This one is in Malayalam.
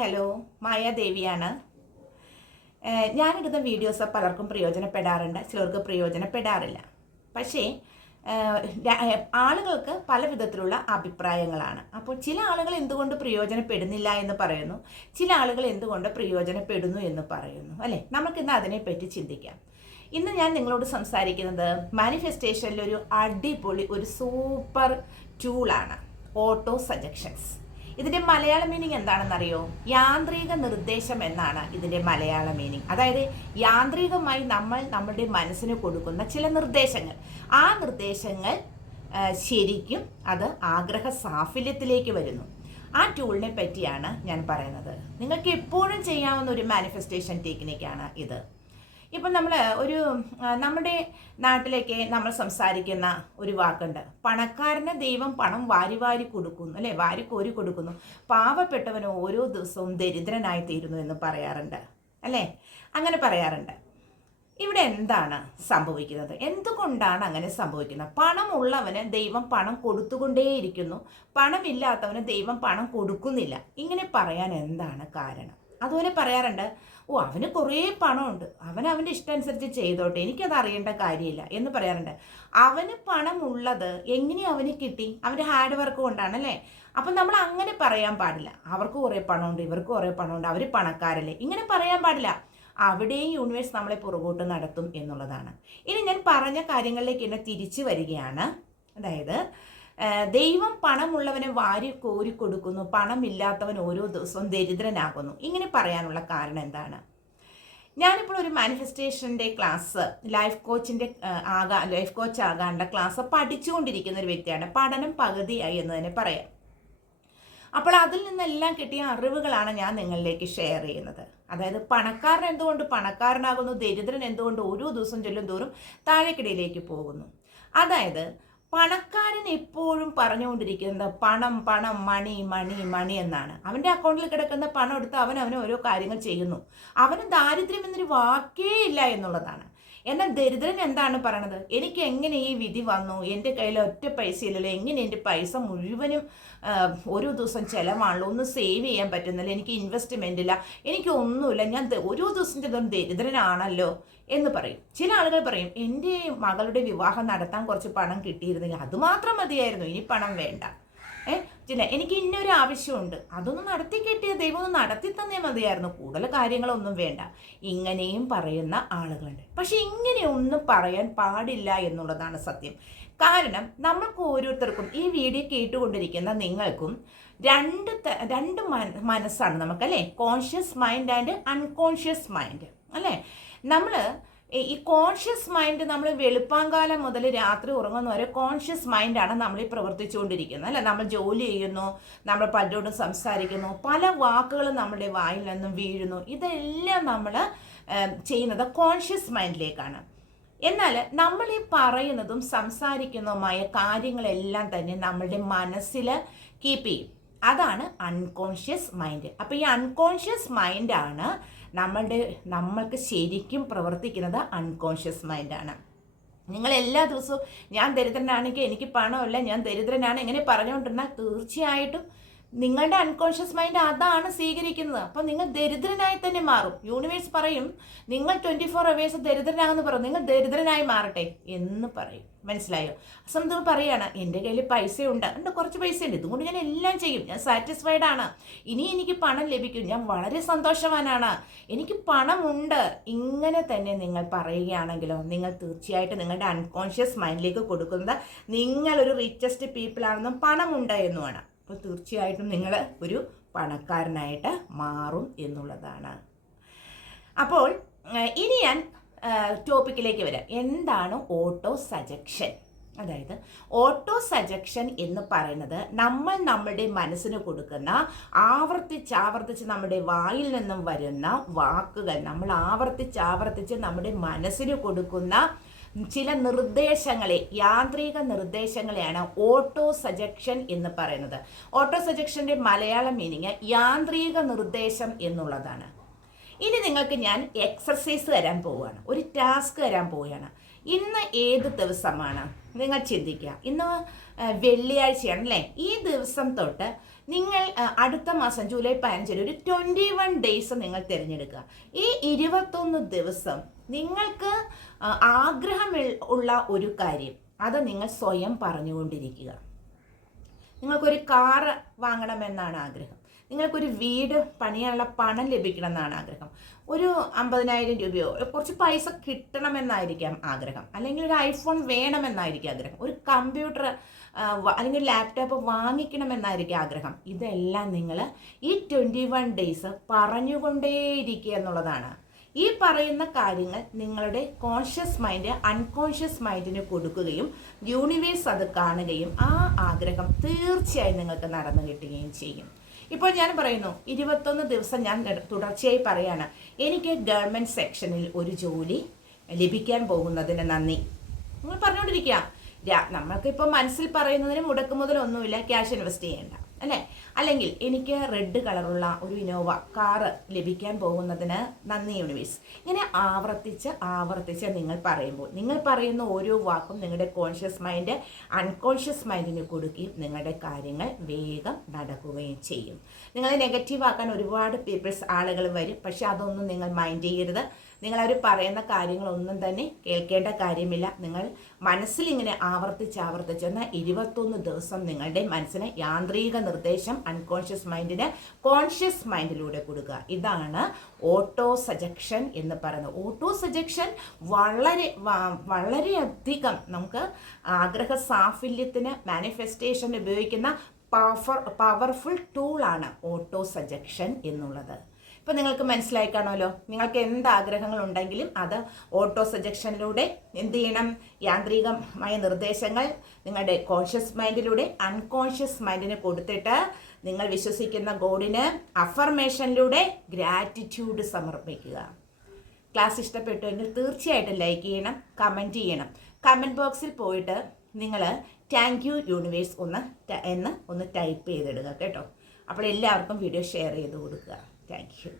ഹലോ, മായാദേവിയാണ്. ഞാനിടുന്ന വീഡിയോസ് പലർക്കും പ്രയോജനപ്പെടാറുണ്ട്, ചിലർക്ക് പ്രയോജനപ്പെടാറില്ല. പക്ഷേ ആളുകൾക്ക് പല വിധത്തിലുള്ള അഭിപ്രായങ്ങളാണ്. അപ്പോൾ ചില ആളുകൾ എന്തുകൊണ്ട് പ്രയോജനപ്പെടുന്നില്ല എന്ന് പറയുന്നു, ചില ആളുകൾ എന്തുകൊണ്ട് പ്രയോജനപ്പെടുന്നു എന്ന് പറയുന്നു, അല്ലേ? നമുക്കിന്ന് അതിനെപ്പറ്റി ചിന്തിക്കാം. ഇന്ന് ഞാൻ നിങ്ങളോട് സംസാരിക്കുന്നത് മാനിഫെസ്റ്റേഷനിലൊരു അടിപൊളി ഒരു സൂപ്പർ ടൂളാണ് ഓട്ടോ സജഷൻസ്. ഇതിൻ്റെ മലയാള മീനിങ് എന്താണെന്നറിയോ? യാന്ത്രിക നിർദ്ദേശം എന്നാണ് ഇതിൻ്റെ മലയാള മീനിങ്. അതായത് യാന്ത്രികമായി നമ്മളുടെ മനസ്സിന് കൊടുക്കുന്ന ചില നിർദ്ദേശങ്ങൾ, ആ നിർദ്ദേശങ്ങൾ ശരിക്കും അത് ആഗ്രഹ സാഫല്യത്തിലേക്ക് വരുന്നു. ആ ടൂളിനെ പറ്റിയാണ് ഞാൻ പറയുന്നത്. നിങ്ങൾക്ക് എപ്പോഴും ചെയ്യാവുന്ന ഒരു മാനിഫെസ്റ്റേഷൻ ടെക്നിക്കാണ് ഇത്. ഇപ്പം നമ്മുടെ നാട്ടിലേക്ക് നമ്മൾ സംസാരിക്കുന്ന ഒരു വാക്കുണ്ട്, പണക്കാരന് ദൈവം പണം വാരി വാരി കൊടുക്കുന്നു, അല്ലേ? വാരി കോരി കൊടുക്കുന്നു, പാവപ്പെട്ടവന് ഓരോ ദിവസവും ദരിദ്രനായി തീരുന്നു എന്ന് പറയാറുണ്ട്, അല്ലേ? അങ്ങനെ പറയാറുണ്ട്. ഇവിടെ എന്താണ് സംഭവിക്കുന്നത്? എന്തുകൊണ്ടാണ് അങ്ങനെ സംഭവിക്കുന്നത്? പണമുള്ളവന് ദൈവം പണം കൊടുത്തുകൊണ്ടേയിരിക്കുന്നു, പണമില്ലാത്തവന് ദൈവം പണം കൊടുക്കുന്നില്ല. ഇങ്ങനെ പറയാൻ എന്താണ് കാരണം? അതുപോലെ പറയാറുണ്ട്, അവന് കുറേ പണമുണ്ട്, അവൻ്റെ ഇഷ്ടമനുസരിച്ച് ചെയ്തോട്ടെ, എനിക്കത് അറിയേണ്ട കാര്യമില്ല എന്ന് പറയാറുണ്ട്. അവന് പണമുള്ളത് എങ്ങനെ അവന് കിട്ടി? അവൻ്റെ ഹാർഡ് വർക്ക് കൊണ്ടാണ്, അല്ലേ? അപ്പം നമ്മൾ അങ്ങനെ പറയാൻ പാടില്ല. അവർക്ക് കുറേ പണമുണ്ട്, ഇവർക്ക് കുറേ പണമുണ്ട്, അവർ പണക്കാരല്ലേ, ഇങ്ങനെ പറയാൻ പാടില്ല. അവിടെയും യൂണിവേഴ്സ് നമ്മളെ പുറകോട്ട് നടത്തും എന്നുള്ളതാണ്. ഇനി ഞാൻ പറഞ്ഞ കാര്യങ്ങളിലേക്ക് എന്നെ തിരിച്ചു വരികയാണ്. അതായത് ദൈവം പണമുള്ളവനെ വാരി കോരി കൊടുക്കുന്നു, പണമില്ലാത്തവൻ ഓരോ ദിവസവും ദരിദ്രനാകുന്നു. ഇങ്ങനെ പറയാനുള്ള കാരണം എന്താണ്? ഞാനിപ്പോൾ ഒരു മാനിഫെസ്റ്റേഷൻ്റെ ക്ലാസ്, ലൈഫ് കോച്ച് ആകാനുള്ള ക്ലാസ് പഠിച്ചുകൊണ്ടിരിക്കുന്ന ഒരു വ്യക്തിയാണ്. പഠനം പകുതിയായി എന്ന് തന്നെ പറയാം. അപ്പോൾ അതിൽ നിന്നെല്ലാം കിട്ടിയ അറിവുകളാണ് ഞാൻ നിങ്ങളിലേക്ക് ഷെയർ ചെയ്യുന്നത്. അതായത് പണക്കാരൻ എന്തുകൊണ്ട് പണക്കാരനാകുന്നു, ദരിദ്രൻ എന്തുകൊണ്ട് ഓരോ ദിവസം ചെല്ലും തോറും താഴേക്കിടയിലേക്ക് പോകുന്നു. അതായത് പണക്കാരൻ എപ്പോഴും പറഞ്ഞുകൊണ്ടിരിക്കുന്നത് പണം പണം മണി മണി മണി എന്നാണ്. അവൻ്റെ അക്കൗണ്ടിൽ കിടക്കുന്ന പണം എടുത്ത് അവന് ഓരോ കാര്യങ്ങൾ ചെയ്യുന്നു. അവന് ദാരിദ്ര്യം എന്നൊരു വാക്കേ ഇല്ല എന്നുള്ളതാണ്. എന്നാൽ ദരിദ്രൻ എന്താണ് പറയണത്? എനിക്ക് എങ്ങനെ ഈ വിധി വന്നു, എൻ്റെ കയ്യിൽ ഒറ്റ പൈസ ഇല്ലല്ലോ, എങ്ങനെ എൻ്റെ പൈസ മുഴുവനും ഓരോ ദിവസം ചിലവാണല്ലോ, ഒന്നും സേവ് ചെയ്യാൻ പറ്റുന്നില്ല, എനിക്ക് ഇൻവെസ്റ്റ്മെൻ്റ് ഇല്ല, എനിക്ക് ഒന്നുമില്ല, ഞാൻ ഓരോ ദിവസം ചെയ്തും ദരിദ്രനാണല്ലോ എന്ന് പറയും. ചില ആളുകൾ പറയും, എൻ്റെ മകളുടെ വിവാഹം നടത്താൻ കുറച്ച് പണം കിട്ടിയിരുന്നെങ്കിൽ അതുമാത്രം മതിയായിരുന്നു, ഇനി പണം വേണ്ട. എനിക്ക് ഇന്നൊരു ആവശ്യമുണ്ട്, അതൊന്നും നടത്തി കിട്ടിയ ദൈവം ഒന്ന് നടത്തി തന്നേ മതിയായിരുന്നു, കൂടുതൽ കാര്യങ്ങളൊന്നും വേണ്ട. ഇങ്ങനെയും പറയുന്ന ആളുകളുണ്ട്. പക്ഷെ ഇങ്ങനെയൊന്നും പറയാൻ പാടില്ല എന്നുള്ളതാണ് സത്യം. കാരണം നമ്മൾക്ക് ഓരോരുത്തർക്കും, ഈ വീഡിയോ കേട്ടുകൊണ്ടിരിക്കുന്ന നിങ്ങൾക്കും രണ്ട് മനസ്സാണ് നമുക്കല്ലേ? Conscious mind and unconscious mind, അല്ലേ? നമ്മൾ ഈ കോൺഷ്യസ് മൈൻഡ് നമ്മൾ വെളുപ്പാങ്കാലം മുതൽ രാത്രി ഉറങ്ങുന്ന വരെ കോൺഷ്യസ് മൈൻഡാണ് നമ്മൾ ഈ പ്രവർത്തിച്ചുകൊണ്ടിരിക്കുന്നത്, അല്ലേ? നമ്മൾ ജോലി ചെയ്യുന്നു, നമ്മൾ പലരോടും സംസാരിക്കുന്നു, പല വാക്കുകളും നമ്മുടെ വായിൽ നിന്നും വീഴുന്നു. ഇതെല്ലാം നമ്മൾ ചെയ്യുന്നത് കോൺഷ്യസ് മൈൻഡിലേക്കാണ്. എന്നാൽ നമ്മൾ ഈ പറയുന്നതും സംസാരിക്കുന്നതുമായ കാര്യങ്ങളെല്ലാം തന്നെ നമ്മളുടെ മനസ്സിൽ കീപ്പ് ചെയ്യും. അതാണ് അൺകോൺഷ്യസ് മൈൻഡ്. അപ്പോൾ ഈ അൺകോൺഷ്യസ് മൈൻഡാണ് നമ്മൾക്ക് ശരിക്കും പ്രവർത്തിക്കുന്നത്. അൺകോൺഷ്യസ് മൈൻഡാണ്. നിങ്ങൾ എല്ലാ ദിവസവും ഞാൻ ദരിദ്രനാണെങ്കിൽ എനിക്ക് പണമില്ല, ഞാൻ ദരിദ്രനാണ് ഇങ്ങനെ പറഞ്ഞുകൊണ്ടിരുന്നാൽ തീർച്ചയായിട്ടും നിങ്ങളുടെ അൺകോൺഷ്യസ് മൈൻഡ് അതാണ് സ്വീകരിക്കുന്നത്. അപ്പം നിങ്ങൾ ദരിദ്രനായി തന്നെ മാറും. യൂണിവേഴ്സ് പറയും, നിങ്ങൾ 24 hours ദരിദ്രനാണെന്ന് പറയും, നിങ്ങൾ ദരിദ്രനായി മാറട്ടെ എന്ന് പറയും. മനസ്സിലായോ? അസംതം പറയാണ്, എൻ്റെ കയ്യിൽ പൈസയുണ്ട്, കുറച്ച് പൈസയുണ്ട്, ഇതുകൊണ്ട് ഞാൻ എല്ലാം ചെയ്യും, ഞാൻ സാറ്റിസ്ഫൈഡ് ആണ്, ഇനി എനിക്ക് പണം ലഭിക്കും, ഞാൻ വളരെ സന്തോഷവാനാണ്, എനിക്ക് പണമുണ്ട്. ഇങ്ങനെ തന്നെ നിങ്ങൾ പറയുകയാണെങ്കിലോ, നിങ്ങൾ തീർച്ചയായിട്ടും നിങ്ങളുടെ അൺകോൺഷ്യസ് മൈൻഡിലേക്ക് കൊടുക്കുന്നത് നിങ്ങളൊരു റിച്ചസ്റ്റ് പീപ്പിൾ ആണെന്നും പണമുണ്ട് എന്നുമാണ്. അപ്പോൾ തീർച്ചയായിട്ടും നിങ്ങൾ ഒരു പണക്കാരനായിട്ട് മാറും എന്നുള്ളതാണ്. അപ്പോൾ ഇനി ഞാൻ ടോപ്പിക്കിലേക്ക് വരാം. എന്താണ് ഓട്ടോ സജഷൻ? അതായത് ഓട്ടോ സജഷൻ എന്ന് പറയുന്നത് നമ്മളുടെ മനസ്സിന് കൊടുക്കുന്ന ആവർത്തിച്ച് നമ്മുടെ വായിൽ നിന്നും വരുന്ന വാക്കുകൾ, നമ്മൾ ആവർത്തിച്ച് നമ്മുടെ മനസ്സിന് കൊടുക്കുന്ന ചില നിർദ്ദേശങ്ങളെ, യാന്ത്രിക നിർദ്ദേശങ്ങളെയാണ് ഓട്ടോ സജഷൻ എന്ന് പറയുന്നത്. ഓട്ടോ സജഷൻ്റെ മലയാള മീനിങ് യാന്ത്രിക നിർദ്ദേശം എന്നുള്ളതാണ്. ഇനി നിങ്ങൾക്ക് ഞാൻ എക്സർസൈസ് തരാൻ പോവുകയാണ്, ഒരു ടാസ്ക് തരാൻ പോവുകയാണ്. ഇന്ന് ഏത് ദിവസമാണ്? നിങ്ങൾ ചിന്തിക്കുക. ഇന്ന് വെള്ളിയാഴ്ചയാണ് അല്ലേ? ഈ ദിവസം തൊട്ട് നിങ്ങൾ അടുത്ത മാസം ജൂലൈ 15 ഒരു 21 ഡേയ്സ് നിങ്ങൾ തിരഞ്ഞെടുക്കുക. ഈ 21 ദിവസം നിങ്ങൾക്ക് ആഗ്രഹം ഉള്ള ഒരു കാര്യം അത് നിങ്ങൾ സ്വയം പറഞ്ഞുകൊണ്ടിരിക്കുക. നിങ്ങൾക്കൊരു കാറ് വാങ്ങണമെന്നാണ് ആഗ്രഹം, നിങ്ങൾക്കൊരു വീട് പണിയാനുള്ള പണം ലഭിക്കണമെന്നാണ് ആഗ്രഹം, ഒരു 50,000 രൂപയോ കുറച്ച് പൈസ കിട്ടണമെന്നായിരിക്കാം ആഗ്രഹം, അല്ലെങ്കിൽ ഒരു ഐഫോൺ വേണമെന്നായിരിക്കും ആഗ്രഹം, ഒരു കമ്പ്യൂട്ടർ അല്ലെങ്കിൽ ലാപ്ടോപ്പ് വാങ്ങിക്കണമെന്നായിരിക്കും ആഗ്രഹം. ഇതെല്ലാം നിങ്ങൾ ഈ 21 ഡേയ്സ് പറഞ്ഞുകൊണ്ടേയിരിക്കുക എന്നുള്ളതാണ്. ഈ പറയുന്ന കാര്യങ്ങൾ നിങ്ങളുടെ കോൺഷ്യസ് മൈൻഡ് അൺകോൺഷ്യസ് മൈൻഡിന് കൊടുക്കുകയും യൂണിവേഴ്സ് അത് കാണുകയും ആ ആഗ്രഹം തീർച്ചയായും നിങ്ങൾക്ക് നടന്നു കിട്ടുകയും ചെയ്യും. ഇപ്പോൾ ഞാൻ പറയുന്നു 21 ദിവസം ഞാൻ തുടർച്ചയായി പറയാണ്, എനിക്ക് ഗവൺമെൻറ് സെക്ഷനിൽ ഒരു ജോലി ലഭിക്കാൻ പോകുന്നതിന് നന്ദി. നിങ്ങൾ പറഞ്ഞുകൊണ്ടിരിക്കുക. നമ്മൾക്കിപ്പോൾ മനസ്സിൽ പറയുന്നതിന് മുടക്കുമുതലൊന്നുമില്ല, ക്യാഷ് ഇൻവെസ്റ്റ് ചെയ്യേണ്ട അല്ലേ? അല്ലെങ്കിൽ എനിക്ക് റെഡ് കളറുള്ള ഒരു ഇനോവ കാറ് ലഭിക്കാൻ പോകുന്നതിന് നന്ദി യൂണിവേഴ്സ്. ഇങ്ങനെ ആവർത്തിച്ച് നിങ്ങൾ പറയുമ്പോൾ നിങ്ങൾ പറയുന്ന ഓരോ വാക്കും നിങ്ങളുടെ കോൺഷ്യസ് മൈൻഡ് അൺകോൺഷ്യസ് മൈൻഡിന് കൊടുക്കുകയും നിങ്ങളുടെ കാര്യങ്ങൾ വേഗം നടക്കുകയും ചെയ്യും. നിങ്ങൾ നെഗറ്റീവ് ആക്കാൻ ഒരുപാട് ആളുകൾ വരും, പക്ഷെ അതൊന്നും നിങ്ങൾ മൈൻഡ് ചെയ്യരുത്. നിങ്ങളവർ പറയുന്ന കാര്യങ്ങളൊന്നും തന്നെ കേൾക്കേണ്ട കാര്യമില്ല. നിങ്ങൾ മനസ്സിൽ ഇങ്ങനെ ആവർത്തിച്ച് എന്നാൽ 21 ദിവസം നിങ്ങളുടെ മനസ്സിന് യാന്ത്രിക നിർദ്ദേശം അൺകോൺഷ്യസ് മൈൻഡിന് കോൺഷ്യസ് മൈൻഡിലൂടെ കൊടുക്കുക. ഇതാണ് ഓട്ടോ സജക്ഷൻ എന്ന് പറയുന്നത്. ഓട്ടോ സജക്ഷൻ വളരെയധികം നമുക്ക് ആഗ്രഹ സാഫല്യത്തിന് മാനിഫെസ്റ്റേഷൻ ഉപയോഗിക്കുന്ന പവർഫുൾ ടൂളാണ് ഓട്ടോ സജക്ഷൻ എന്നുള്ളത്. ഇപ്പോൾ നിങ്ങൾക്ക് മനസ്സിലായി കാണുമല്ലോ. നിങ്ങൾക്ക് എന്ത് ആഗ്രഹങ്ങളുണ്ടെങ്കിലും അത് ഓട്ടോ സജക്ഷനിലൂടെ എന്ത് ചെയ്യണം? യാന്ത്രികമായ നിർദ്ദേശങ്ങൾ നിങ്ങളുടെ കോൺഷ്യസ് മൈൻഡിലൂടെ അൺകോൺഷ്യസ് മൈൻഡിന് കൊടുത്തിട്ട് നിങ്ങൾ വിശ്വസിക്കുന്ന ഗോഡിന് അഫർമേഷനിലൂടെ ഗ്രാറ്റിറ്റ്യൂഡ് സമർപ്പിക്കുക. ക്ലാസ് ഇഷ്ടപ്പെട്ടുവെങ്കിൽ തീർച്ചയായിട്ടും ലൈക്ക് ചെയ്യണം, കമൻറ്റ് ചെയ്യണം. കമൻറ്റ് ബോക്സിൽ പോയിട്ട് നിങ്ങൾ താങ്ക് യു യൂണിവേഴ്സ് ഒന്ന് ടൈപ്പ് ചെയ്തിടുക കേട്ടോ. അപ്പോൾ എല്ലാവർക്കും വീഡിയോ ഷെയർ ചെയ്ത് കൊടുക്കുക. Thank you.